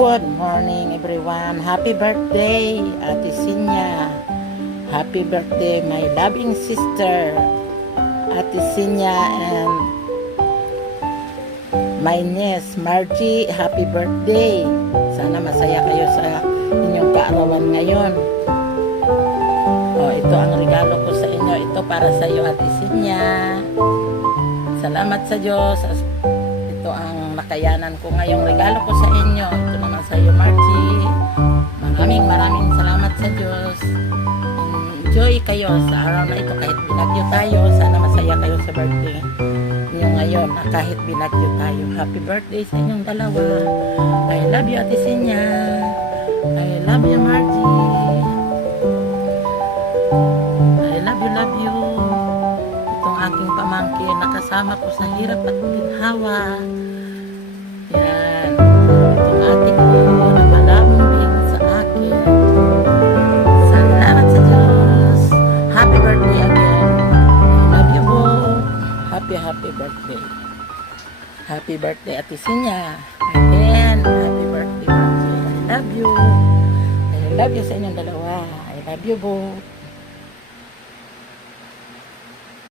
Good morning everyone. Happy birthday Ate Sinya. Happy birthday my loving sister Ate Sinya and my niece Margie. Happy birthday. Sana masaya kayo sa inyong kaarawan ngayon. Ito ang regalo ko sa inyo. Ito para sa iyo Ate Sinya. Salamat sa Diyos. Ito ang nakayanan ko ngayong regalo ko sa inyo. Ito naman sa iyo Margie. Maraming salamat sa Diyos. Enjoy kayo sa araw na ito kahit binagyo tayo. Sana masaya kayo sa birthday niyo ngayon kahit binagyo tayo. Happy birthday sa inyong dalawa. I love you Ate Sinya. I love you Margie. Love you. Itong aking pamangkin nakasama ko sa hirap at ginhawa. Yan. Itong ate ko na malambing sa akin. Salamat sa Diyos. Happy birthday again. I love you po. Happy birthday. Happy birthday Ate Sinya. Again, happy birthday Margie. I love you. I love you sa inyong dalawa. I love you po.